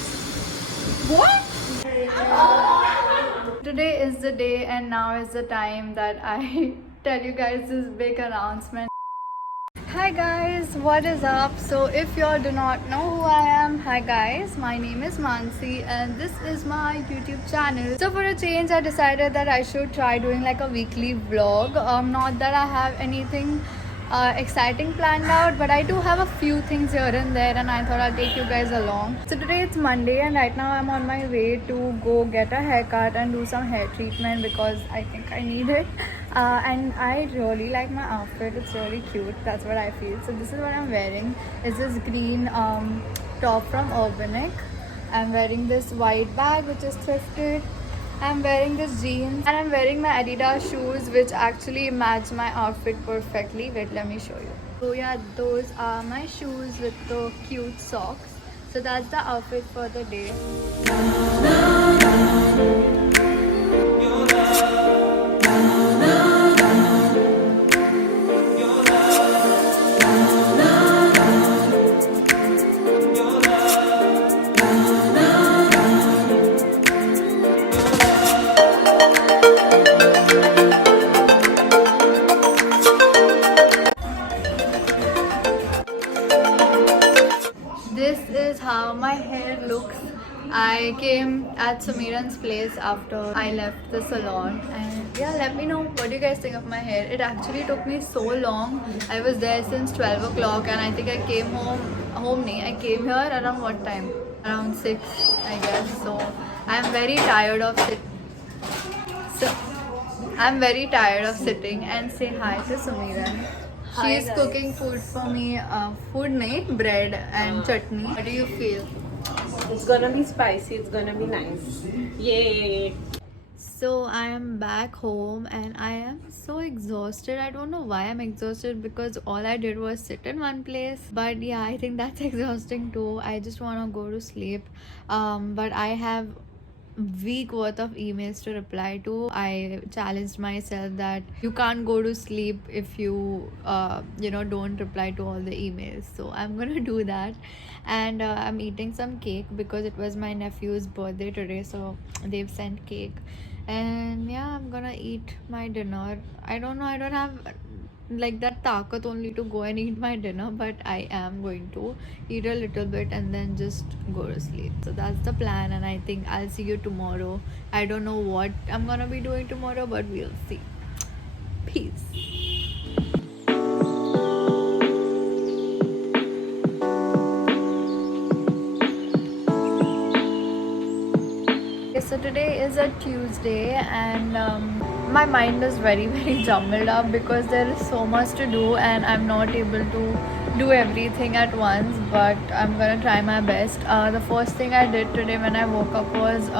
What? Today is the day and now is the time that I tell you guys this big announcement. Hi guys, what is up? So if you all do not know who I am, hi guys, my name is Mansi and this is my YouTube channel. So for a change I decided that I should try doing like a weekly vlog. Not that I have anything exciting planned out, but I do have a few things here and there and I thought I'll take you guys along. So today it's Monday and right now I'm on my way to go get a haircut and do some hair treatment because I think I need it. And I really like my outfit, it's really cute, that's what I feel. So this is what I'm wearing. It's this green top from Urbanic. I'm wearing this white bag which is thrifted. I'm wearing this jeans and I'm wearing my Adidas shoes which actually match my outfit perfectly. Wait, let me show you. So yeah, those are my shoes with the cute socks. So that's the outfit for the day. This is how my hair looks. I came at Samiran's place after I left the salon and yeah, let me know what do you guys think of my hair. It actually took me so long. I was there since 12 o'clock and I think I came I came here around what time? Around 6 I guess. So I'm very tired of sitting and say hi to Samiran. She is cooking food for me, bread and chutney. What do you feel? It's gonna be spicy. It's gonna be nice. Yay! So I am back home and I am so exhausted. I don't know why I'm exhausted because all I did was sit in one place. But yeah, I think that's exhausting too. I just want to go to sleep. But I have week worth of emails to reply to. I challenged myself that you can't go to sleep if you don't reply to all the emails, so I'm gonna do that. And I'm eating some cake because it was my nephew's birthday today, so they've sent cake. And yeah, I'm gonna eat my dinner. I don't know, I don't have like that takat only to go and eat my dinner, but I am going to eat a little bit and then just go to sleep. So that's the plan and I think I'll see you tomorrow. I don't know what I'm gonna be doing tomorrow, but we'll see. Peace. So today is a Tuesday and my mind is very jumbled up because there is so much to do and I'm not able to do everything at once, but I'm gonna try my best. The first thing I did today when I woke up was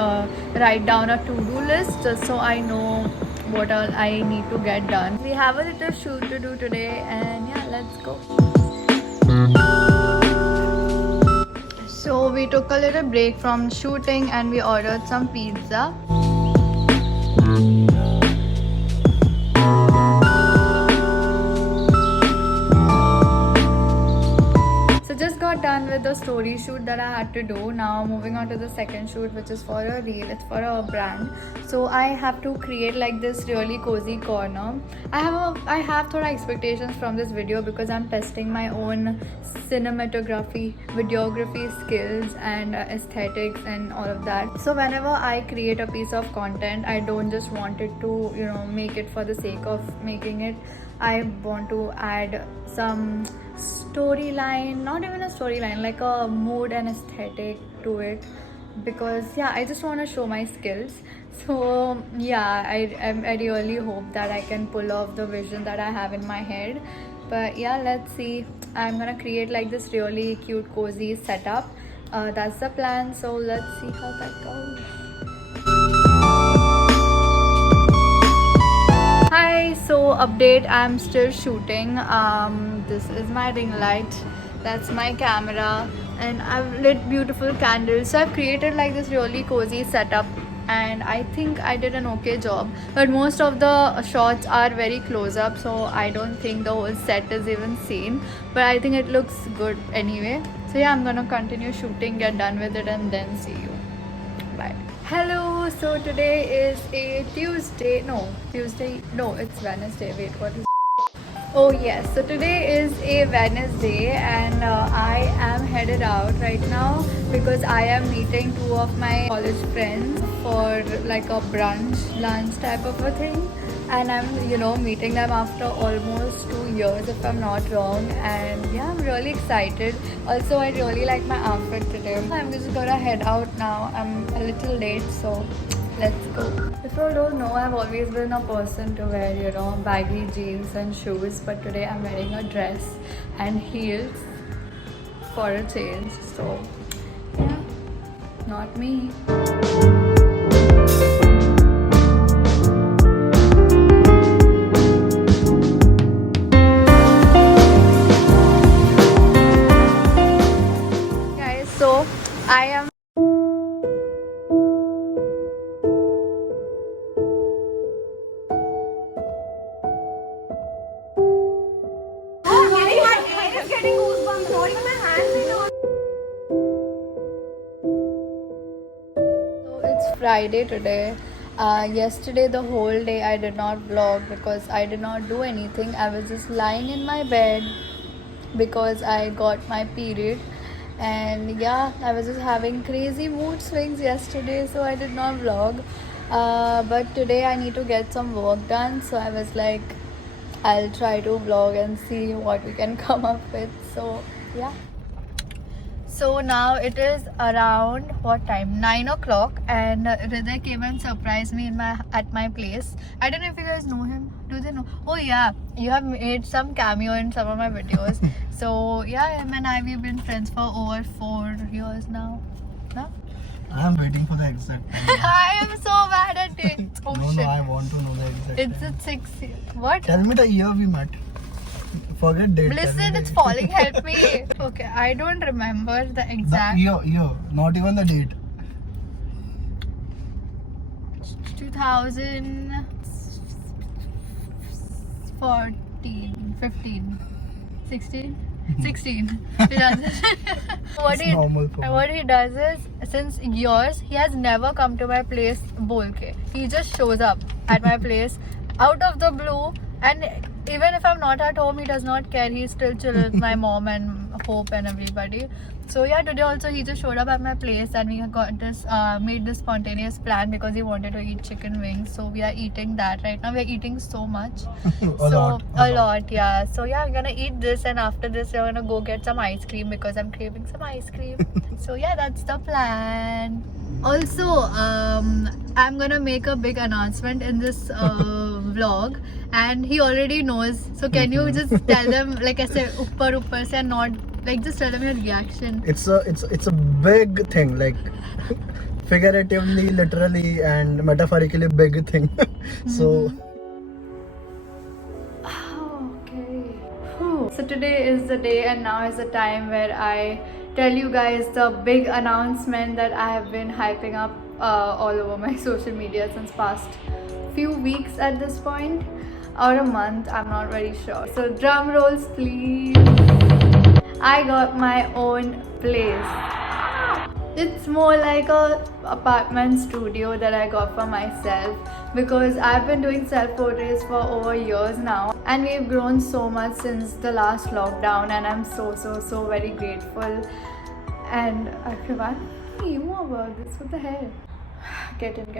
write down a to-do list just so I know what all I need to get done. We have a little shoot to do today and yeah, let's go. So we took a little break from shooting and we ordered some pizza. So just got done with the story shoot that I had to do. Now moving on to the second shoot, which is for a reel. It's for a brand. So I have to create like this really cozy corner. I have thought expectations from this video because I'm testing my own cinematography, videography skills and aesthetics and all of that. So whenever I create a piece of content, I don't just want it to make it for the sake of making it. I want to add some storyline, not even a storyline, like a mood and aesthetic to it, because yeah, I just want to show my skills. So yeah, I really hope that I can pull off the vision that I have in my head. But yeah, let's see. I'm gonna create like this really cute cozy setup. That's the plan, so let's see how that goes. Hi, so update, I'm still shooting. This is my ring light, that's my camera, and I've lit beautiful candles. So I've created like this really cozy setup and I think I did an okay job, but most of the shots are very close up, so I don't think the whole set is even seen, but I think it looks good anyway. So yeah, I'm gonna continue shooting, get done with it, and then see you. Bye. Hello. So today is a Tuesday. No, Tuesday. No, it's Wednesday. Wait, what is? Oh yes, so today is a Wednesday and I am headed out right now because I am meeting two of my college friends for like a brunch, lunch type of a thing, and I'm meeting them after almost 2 years if I'm not wrong, and yeah, I'm really excited. Also, I really like my outfit today. I'm just gonna head out now. I'm a little late, so let's go. If you don't know, I've always been a person to wear, baggy jeans and shoes, but today I'm wearing a dress and heels for a change. So, yeah, not me. Guys, so I am It's Friday today. Yesterday, the whole day, I did not vlog because I did not do anything. I was just lying in my bed because I got my period. And yeah, I was just having crazy mood swings yesterday, so I did not vlog. But today, I need to get some work done. So I was like, I'll try to vlog and see what we can come up with. So yeah. So now it is around what time? 9 o'clock, and Hriday came and surprised me at my place. I don't know if you guys know him. Do they know? Oh yeah, you have made some cameo in some of my videos. So yeah, him and we've been friends for over 4 years now. No? I am waiting for the exact time. I am so bad at it. Oh no, shit. I want to know the exact It's time. at 6. What? Tell me the year we met. Forget date. Listen, it's falling. Help me. Okay, I don't remember the exact. The year, not even the date. 2014, 15, 16, 16. He does It's normal for me. what he does is, since years, he has never come to my place bolke. He just shows up at my place out of the blue, and even if I'm not at home, he does not care. He still chill with my mom and Hope and everybody. So yeah, today also he just showed up at my place, and we got this made this spontaneous plan because he wanted to eat chicken wings. So we are eating that right now. We are eating so much. A lot, yeah. So yeah, we're gonna eat this, and after this we're gonna go get some ice cream because I'm craving some ice cream. So yeah, that's the plan. Also, I'm gonna make a big announcement in this vlog, and he already knows. So can you just tell them, like I said, uppar se, not like, just tell them your reaction. It's a big thing, like figuratively, literally, and metaphorically big thing. So. Okay. So today is the day, and now is the time where I tell you guys the big announcement that I have been hyping up all over my social media since past few weeks at this point, or a month, I'm not very sure. So drum rolls please. I got my own place. It's more like a apartment studio that I got for myself because I've been doing self-portraits for over years now, and we've grown so much since the last lockdown, and I'm so very grateful. And Akrivan, you know about this? What the hell? Get in.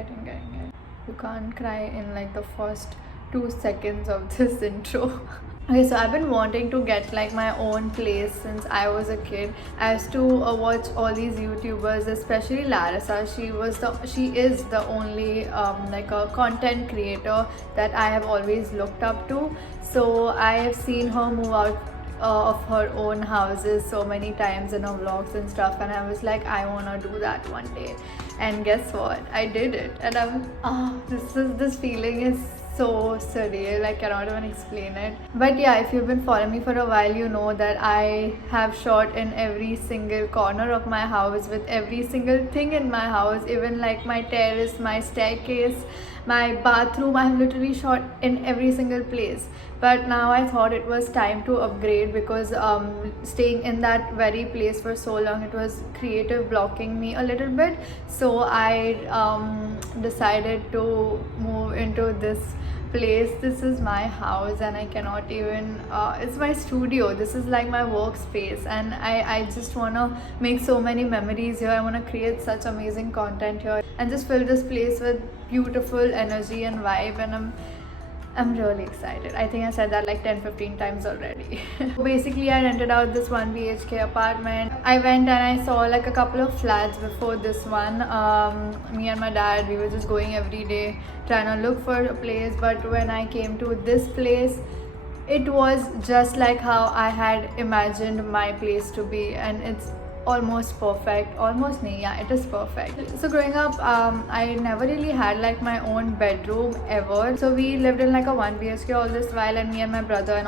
You can't cry in like the first 2 seconds of this intro. Okay, so I've been wanting to get like my own place since I was a kid. I used to watch all these YouTubers, especially Larissa. She is the only like a content creator that I have always looked up to. So I have seen her move out of her own houses so many times in her vlogs and stuff, and I was like, I wanna do that one day. And guess what? I did it, and this feeling is so surreal. I cannot even explain it. But yeah, if you've been following me for a while, you know that I have shot in every single corner of my house, with every single thing in my house, even like my terrace, my staircase, my bathroom. I have literally shot in every single place. But now I thought it was time to upgrade, because staying in that very place for so long, it was creative blocking me a little bit. So I decided to move into this place. This is my house, and I cannot even it's my studio. This is like my workspace, and I just want to make so many memories here. I want to create such amazing content here and just fill this place with beautiful energy and vibe, and I'm really excited. I think I said that like 10-15 times already. Basically, I rented out this 1 BHK apartment. I went and I saw like a couple of flats before this one. Me and my dad, we were just going every day trying to look for a place. But when I came to this place, it was just like how I had imagined my place to be, and it's almost perfect. Almost nahi, yeah, it is perfect. So growing up, I never really had like my own bedroom ever. So we lived in like a 1 BHK all this while, and me and my brother and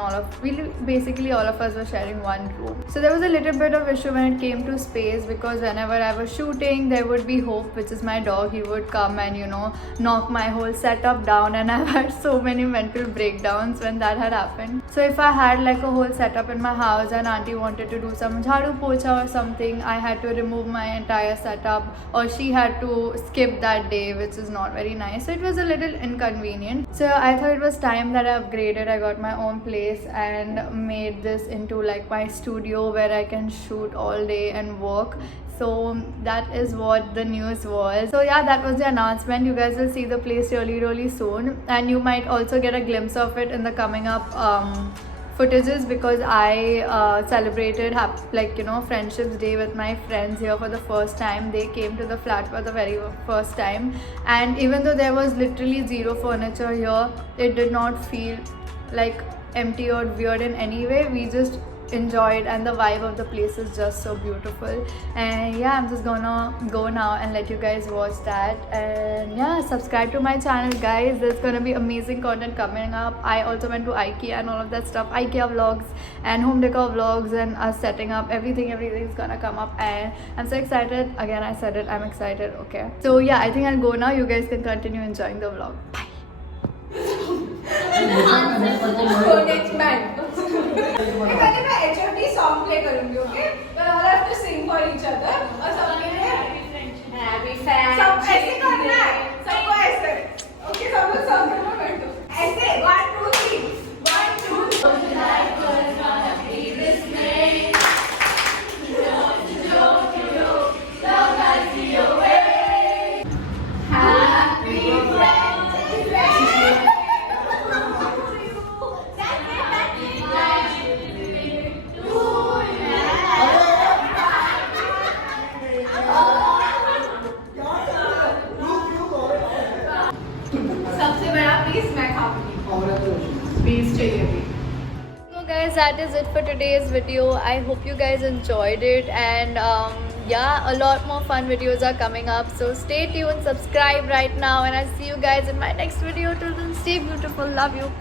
basically all of us were sharing one room. So there was a little bit of issue when it came to space, because whenever I was shooting, there would be Hope, which is my dog. He would come and, you know, knock my whole setup down, and I've had so many mental breakdowns when that had happened. So if I had like a whole setup in my house and auntie wanted to do some jhadu pocha or something, I had to remove my entire setup, or she had to skip that day, which is not very nice. So it was a little inconvenient. So I thought it was time that I upgraded. I got my own place and made this into like my studio where I can shoot all day and work. So that is what the news was. So yeah, that was the announcement. You guys will see the place really soon, and you might also get a glimpse of it in the coming up footages, because I celebrated like, you know, Friendships Day with my friends here for the first time. They came to the flat for the very first time, and even though there was literally zero furniture here, it did not feel like empty or weird in any way. We just enjoyed, and the vibe of the place is just so beautiful. And yeah, I'm just gonna go now and let you guys watch that. And yeah, subscribe to my channel, guys. There's gonna be amazing content coming up. I also went to IKEA and all of that stuff. IKEA vlogs and home decor vlogs and us setting up everything's gonna come up, and I'm so excited. Again, I said it, I'm excited. Okay, so yeah, I think I'll go now. You guys can continue enjoying the vlog. Bye. next band. पहले मैं HOD song play करूँगी, okay? But all have to sing for each other. और सबके लिए Happy Friendship. सब ऐसे करना है, सबको ऐसे. Okay, सब लोग song में बैठो. ऐसे 1 2 3 1 2 3. Life was gonna be this way. Love has your way. Happy Friendship. So guys, that is it for today's video. I hope you guys enjoyed it, and yeah, a lot more fun videos are coming up, so stay tuned, subscribe right now, and I'll see you guys in my next video. Till then, stay beautiful, love you.